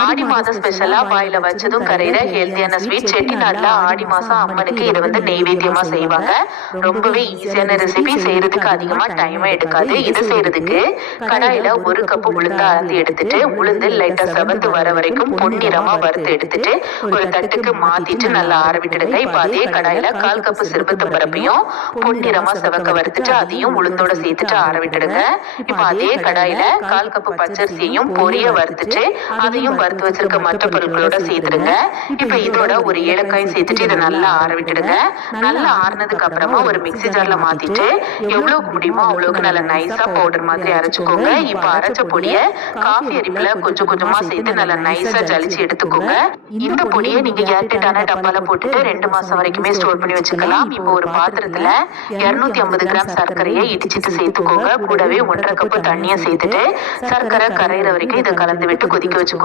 ஆடி மாதம் ஸ்பெஷலா வாயில வச்சதும் கரையிற ஹெல்த்தியான ஸ்வீட் செட்டிநாடுல ஆடி மாசம் அம்மனுக்கு இதை நெய்வேத்தியமா செய்வாங்க. ரொம்பவே ஈஸியான ரெசிபி, செய்யறதுக்கு அதிகமா டைம் எடுக்காது. இது செய்யறதுக்கு கடாயில 1 கப் உளுந்து அரைத்து எடுத்துட்டு உளுந்து லைட்டா செவந்து வர வரைக்கும் பொன்னிறமா வறுத்து எடுத்துட்டு ஒரு தட்டுக்கு மாத்திட்டு நல்லா ஆற விட்டுடுங்க. இப்ப அதே கடாயில 1/4 கப் சிறுபத்து பருப்பையும் பொன்னிறமா செவக்க வறுத்துட்டு அதையும் உளுந்தோட சேர்த்துட்டு ஆற விட்டுடுங்க. இப்ப அதே கடாயில 1/4 கப் பச்சரிசியையும் பொரிய வறுத்துட்டு அதையும் வறுத்து வச்சிருக்க மற்ற பொருட்களோட சேர்த்துடுங்க. இப்ப இதோட ஒரு ஏலக்காயும் சேர்த்துட்டு இதை நல்லா ஆற விட்டுடுங்க. நல்லா ஆறுனதுக்கு அப்புறமா ஒரு மிக்ஸி ஜார்ல மாத்திட்டு எவ்வளவுக்கு முடியுமோ அவ்வளவுக்கு நல்லா நைஸா பவுடர் மாதிரி அரைச்சுக்கோங்க. இப்ப அரைச்ச பொடிய காஃபி அரிப்புல கொஞ்சம் கொஞ்சமா சேர்த்து நல்லா நைஸா ஜலிச்சு எடுத்துக்கோங்க. இந்த பொடியை நீங்க ஏர்டைட்டான டப்பால போட்டுட்டு 2 மாசம் வரைக்குமே ஸ்டோர் பண்ணி வச்சுக்கலாம். இப்போ ஒரு பாத்திரத்துல 250 கிராம் சர்க்கரையை இடிச்சிட்டு சேர்த்துக்கோங்க. கூடவே 1/2 கப் தண்ணியை சேர்த்துட்டு சர்க்கரை கரையிற வரைக்கும் இதை கலந்து விட்டு கொதிக்க வச்சுக்கோங்க.